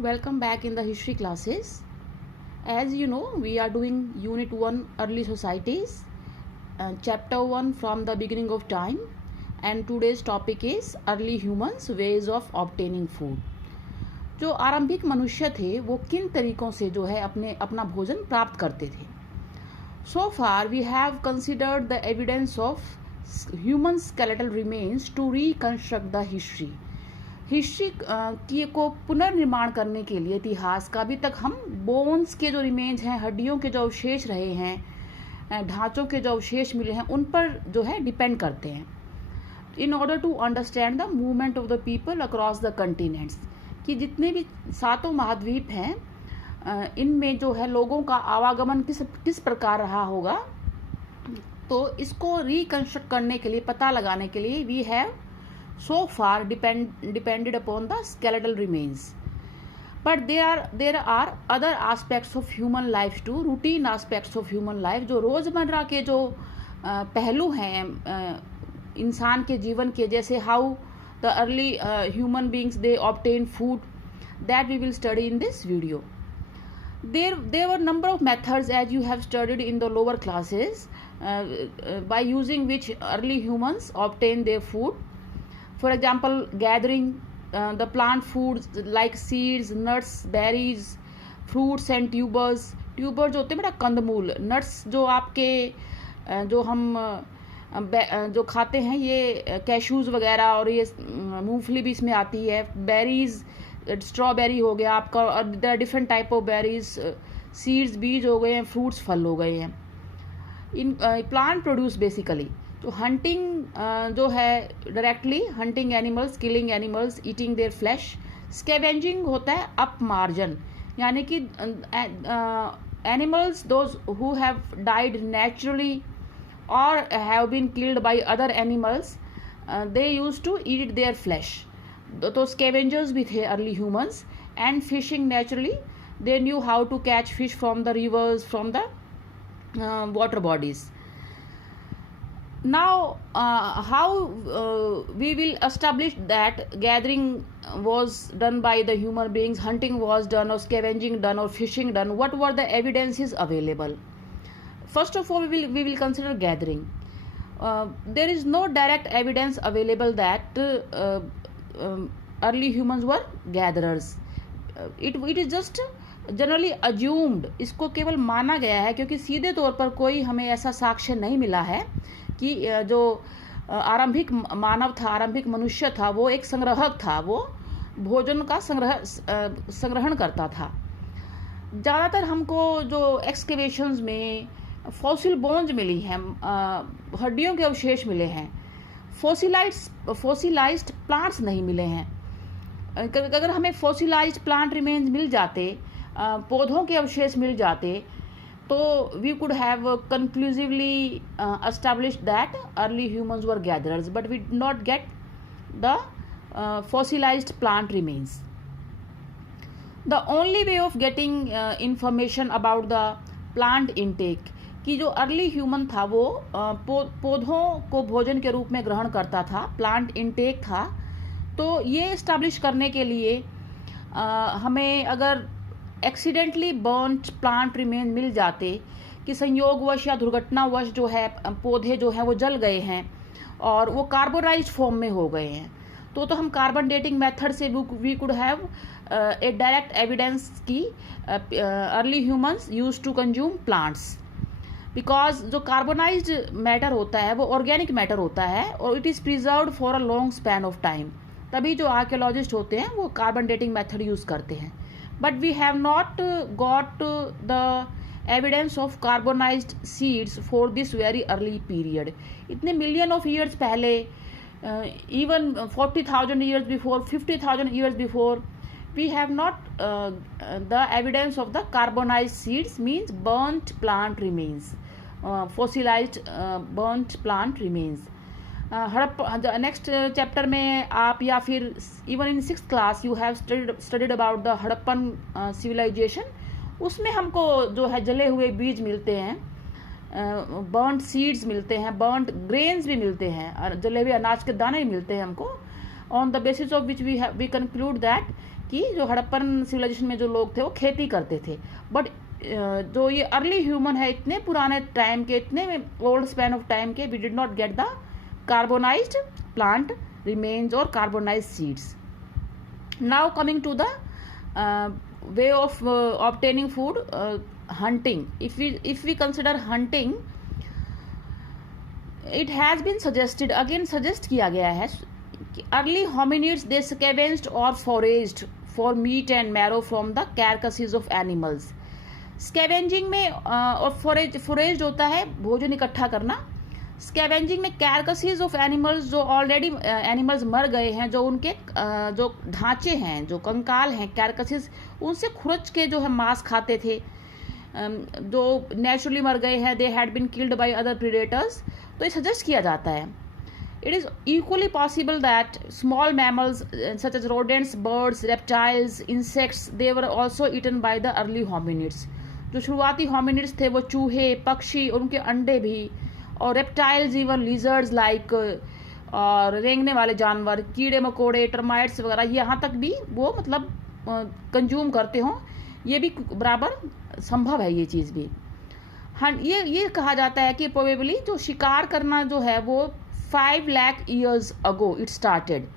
Welcome back in the history classes. As you know, we are doing Unit 1 Early Societies, Chapter 1 from the beginning of time, and today's topic is Early Humans Ways of Obtaining Food. जो आरंभिक मनुष्य थे वो किन तरीकों से जो है अपना भोजन प्राप्त करते थे. So far we have considered the evidence of human skeletal remains to reconstruct the history. History की को पुनर्निर्माण करने के लिए इतिहास का अभी तक हम बोन्स के जो रिमेन्स हैं, हड्डियों के जो अवशेष रहे हैं, ढांचों के जो अवशेष मिले हैं, उन पर जो है डिपेंड करते हैं. In order to understand the movement of the people across the continents, कि जितने भी 7 महाद्वीप हैं इनमें जो है लोगों का आवागमन किस प्रकार रहा होगा, तो इसको रिकंस्ट्रक्ट करने के लिए, पता लगाने के लिए we have so far depended upon the skeletal remains. But there are other aspects of human life too, routine aspects of human life, जो रोज़मर्रा के जो पहलू हैं इंसान के जीवन के, जैसे how the early human beings they obtain food, that we will study in this video. There were number of methods, as you have studied in the lower classes, by using which early humans obtain their food. For example, gathering the plant foods like seeds, nuts, berries, fruits and tubers. Tubers जो होते हैं बेटा कंदमूल, nuts जो आपके जो हम जो खाते हैं ये कैशूज़ वगैरह, और ये मूंगफली भी इसमें आती है. बेरीज, स्ट्रॉबेरी हो गया आपका, और different type of berries, seeds बीज हो गए हैं, फ्रूट्स फल हो गए हैं. इन प्लांट प्रोड्यूस बेसिकली. तो हंटिंग जो है directly hunting animals, killing animals, eating their flesh. Scavenging होता है अप मार्जन, यानी कि animals those who have died naturally और have been killed by other animals, they use to eat their flesh. तो स्कैवेंजर्स भी थे early humans. And fishing naturally, they knew how to catch fish from the rivers, from the water bodies. Now how we will establish that gathering was done by the human beings, hunting was done, or scavenging done, or fishing done. What were the evidences available? First of all, we will consider gathering. There is no direct evidence available that early humans were gatherers. It is just generally assumed, इसको केवल माना गया है, क्योंकि सीधे तौर पर कोई हमें ऐसा साक्ष्य नहीं मिला है कि जो आरंभिक मानव था, आरंभिक मनुष्य था, वो एक संग्राहक था, वो भोजन का संग्रहण करता था. ज़्यादातर हमको जो एक्सकेवेशंस में फॉसिल बोन्स मिली हैं, हड्डियों के अवशेष मिले हैं, फॉसिलाइज्ड प्लांट्स नहीं मिले हैं. अगर हमें फॉसिलाइज्ड प्लांट रिमेन्स मिल जाते, पौधों के अवशेष मिल जाते, तो we could have conclusively established that early humans were gatherers, but we did not get the fossilized plant remains. The only way of getting information about the plant intake, कि जो early human था वो पौधों को भोजन के रूप में ग्रहण करता था, प्लांट इनटेक था. तो ये इस्टेब्लिश करने के लिए हमें अगर एक्सीडेंटली बर्न्ड प्लांट रिमेन मिल जाते, कि संयोगवश या दुर्घटनावश जो है पौधे जो हैं वो जल गए हैं और वो कार्बोनाइज्ड फॉर्म में हो गए हैं, तो हम कार्बन डेटिंग मेथड से we could have a direct evidence की early humans use to consume plants. Because जो कार्बोनाइज्ड मैटर होता है वो ऑर्गेनिक मैटर होता है, और it is preserved for a long span of time. तभी जो आर्कियोलॉजिस्ट होते हैं वो कार्बन डेटिंग मेथड यूज़ करते हैं. But we have not got the evidence of carbonized seeds for this very early period. इतने मिलियन ऑफ ईयर्स पहले, even 40,000 years before, 50,000 years before, we have not the evidence of the carbonized seeds, means burnt plant remains, fossilized burnt plant remains. Next chapter में आप, या फिर even in 6th class you have studied about the Harappan civilization. उसमें हमको जो है जले हुए बीज मिलते हैं, बर्न्ड सीड्स मिलते हैं, बर्न्ड ग्रेन्स भी मिलते हैं, जले हुए अनाज के दाने भी मिलते हैं हमको. On the basis of which we conclude that कि जो हड़प्पन सिविलाइजेशन में जो लोग थे वो खेती करते थे, बट जो ये अर्ली ह्यूमन है, इतने पुराने टाइम के, इतने ओल्ड स्पैन ऑफ टाइम के, we did not get the carbonised plant remains और carbonised seeds. Now coming to the way of obtaining food, hunting. If we consider hunting, it has been suggested, again suggest किया गया है कि early hominids they scavenged or foraged for meat and marrow from the carcasses of animals. Scavenging में और forage होता है भोजन इकट्ठा करना. स्कैवेंजिंग में कैरकसीज ऑफ एनिमल्स, जो ऑलरेडी एनिमल्स मर गए हैं, जो उनके जो ढांचे हैं, जो कंकाल हैं, कैरकसीज, उनसे खुरच के जो है मांस खाते थे. जो नेचुरली मर गए हैं, they had been killed by other predators. तो ये सजेस्ट किया जाता है. It is equally possible that small mammals such as rodents, birds, reptiles, insects, they were also eaten by the early hominids. जो शुरुआती होमिनिड्स थे वो चूहे, पक्षी और उनके अंडे भी, और रेप्टाइल्स, इवन लिजर्ड्स लाइक, और रेंगने वाले जानवर, कीड़े मकोड़े, टर्माइट्स वगैरह, यहाँ तक भी वो मतलब कंज्यूम करते हों, ये भी बराबर संभव है ये चीज़ भी. हाँ, ये कहा जाता है कि प्रोबेबली जो शिकार करना जो है वो 5 lakh years ago it started.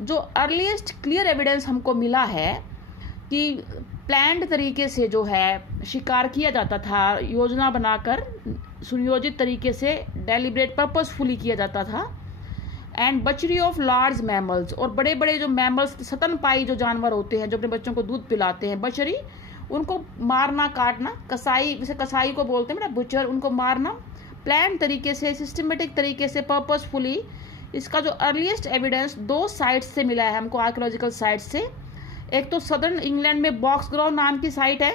जो अर्लीस्ट क्लियर एविडेंस हमको मिला है कि प्लान्ड तरीके से जो है शिकार किया जाता था, योजना बनाकर सुनियोजित तरीके से, डेलिब्रेट पर्पसफुली किया जाता था. एंड बचरी ऑफ लार्ज मैमल्स, और बड़े बड़े जो मैमल्स, स्तनपाई जो जानवर होते हैं जो अपने बच्चों को दूध पिलाते हैं, बचरी, उनको मारना, काटना, कसाई, जैसे कसाई को बोलते हैं ना बुचर, उनको मारना प्लान तरीके से, सिस्टमेटिक तरीके से, पर्पसफुली. इसका जो अर्लीस्ट एविडेंस 2 साइट्स से मिला है हमको, आर्कियोलॉजिकल साइट्स से. एक तो सदर्न इंग्लैंड में बॉक्सग्राव नाम की साइट है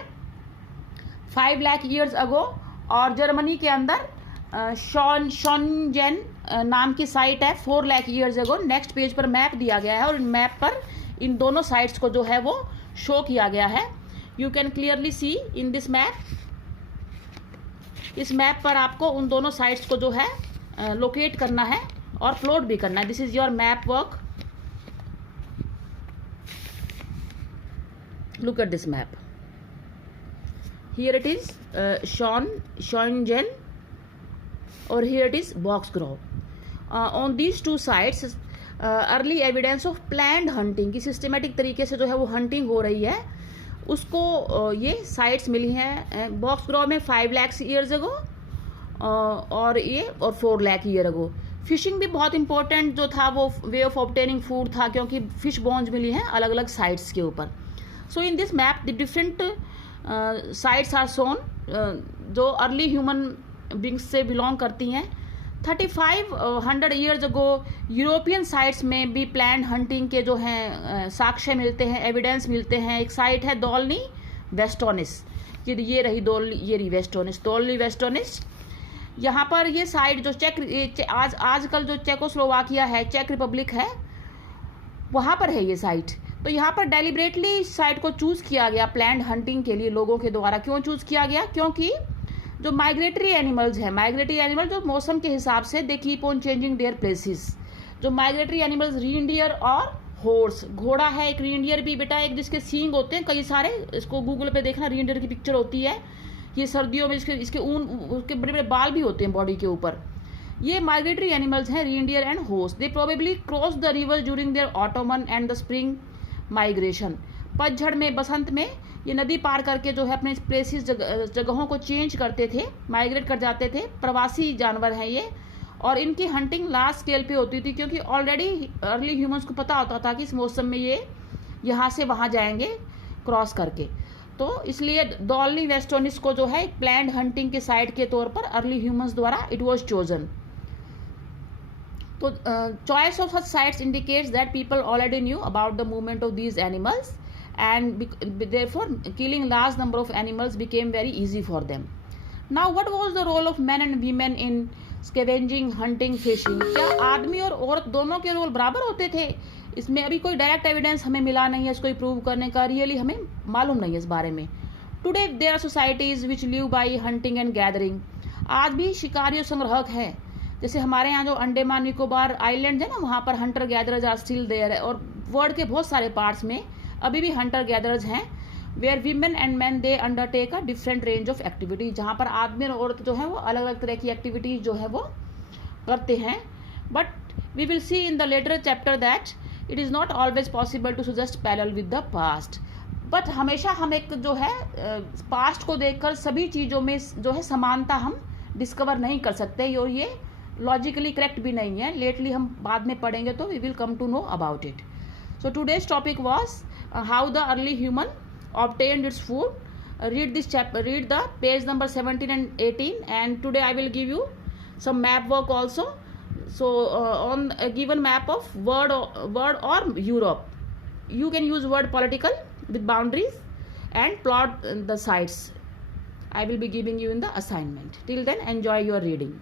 5 लाख ईयर्स अगो, और जर्मनी के अंदर शॉनजेन नाम की साइट है 4 lakh years ago. Next page पर मैप दिया गया है और इन मैप पर इन दोनों साइट्स को जो है वो शो किया गया है. You can clearly see in this map. इस मैप पर आपको उन दोनों साइट्स को जो है लोकेट करना है और प्लॉट भी करना है. This is your map work. Look at this map. Here it is Schonjen, or here it is Boxgrove. On these 2 sites, early evidence of planned hunting की सिस्टमेटिक तरीके से जो है वो हंटिंग हो रही है, उसको ये साइट्स मिली हैं. बॉक्सग्राव में 5 लाख ईयर्स अगो, और ये और 4 लाख ईयर अगो. फिशिंग भी बहुत इंपॉर्टेंट जो था वो वे ऑफ ऑब्टेनिंग फूड था, क्योंकि फिश बोन्स मिली हैं अलग अलग साइट्स के ऊपर. So in this map the different sites are shown जो अर्ली ह्यूमन बींग्स से बिलोंग करती हैं. 3500 ईयर्स अगो यूरोपियन साइट्स में भी प्लान्ड हंटिंग के जो हैं साक्ष्य मिलते हैं, एविडेंस मिलते हैं. एक साइट है डोल्नी वेस्टोनिस, ये रही ये रही वेस्टोनिस, डोल्नी वेस्टोनिस. यहाँ पर ये साइट जो आजकल जो चेकोस्लोवाकिया है, चेक रिपब्लिक है, वहाँ पर है ये साइट. तो यहाँ पर डेलिब्रेटली इस साइट को चूज़ किया गया प्लान्ड हंटिंग के लिए लोगों के द्वारा. क्यों चूज़ किया गया? क्योंकि जो माइग्रेटरी एनिमल्स हैं, माइग्रेटरी एनिमल जो मौसम के हिसाब से they keep on changing their places. जो माइग्रेटरी एनिमल्स रीनडियर और हॉर्स, घोड़ा है एक, रीनडियर भी बेटा एक, जिसके सींग होते हैं कई सारे. इसको गूगल पे देखना, रीनडियर की पिक्चर होती है. ये सर्दियों में इसके ऊन, उसके बड़े बड़े बाल भी होते हैं बॉडी के ऊपर. ये माइग्रेटरी एनिमल्स हैं reindeer and horse. They probably cross the river during their autumn and the spring migration. पतझड़ में, बसंत में ये नदी पार करके जो है अपने प्लेसेस, जगहों को चेंज करते थे, माइग्रेट कर जाते थे. प्रवासी जानवर हैं ये, और इनकी हंटिंग लार्ज स्केल पे होती थी, क्योंकि ऑलरेडी अर्ली ह्यूमंस को पता होता था कि इस मौसम में ये यहाँ से वहाँ जाएंगे क्रॉस करके. तो इसलिए डोल्नी वेस्टोनिस को जो है प्लान्ड हंटिंग के साइट के तौर पर अर्ली ह्यूमंस द्वारा it was chosen. So, choice of such sites indicates that people already knew about the movement of these animals, and therefore killing large number of animals became very easy for them. Now, what was the role of men and women in scavenging, hunting, fishing? क्या आदमी और औरत दोनों के role बराबर होते थे? इसमें अभी कोई डायरेक्ट एविडेंस हमें मिला नहीं है इसको प्रूव करने का. रियली हमें मालूम नहीं है इस बारे में. Today there are societies which live by hunting and gathering. आज भी शिकारी और संग्राहक हैं. जैसे हमारे यहाँ जो अंडमान निकोबार आइलैंड है ना, वहाँ पर hunter gatherers are still there है, और वर्ल्ड के बहुत सारे पार्ट्स में अभी भी हंटर गैदरर्स हैं, where women and man they undertake a different range of activities, जहाँ पर आदमी और औरत जो है वो अलग अलग तरह की एक्टिविटीज जो है वो करते हैं. But we will see in the later chapter that it is not always possible to suggest parallel with the past. But हमेशा हम एक जो है पास्ट को देखकर सभी चीज़ों में जो है समानता हम डिस्कवर नहीं कर सकते, और ये लॉजिकली करेक्ट भी नहीं है. लेटली हम बाद में पढ़ेंगे तो we will come to know about it. So today's topic was how the early human obtained its food. Read this chapter, read the page number 17 and 18, and today I will give you some map work also. So on a given map of world or Europe, you can use word political with boundaries and plot the sites. I will be giving you in the assignment. Till then, enjoy your reading.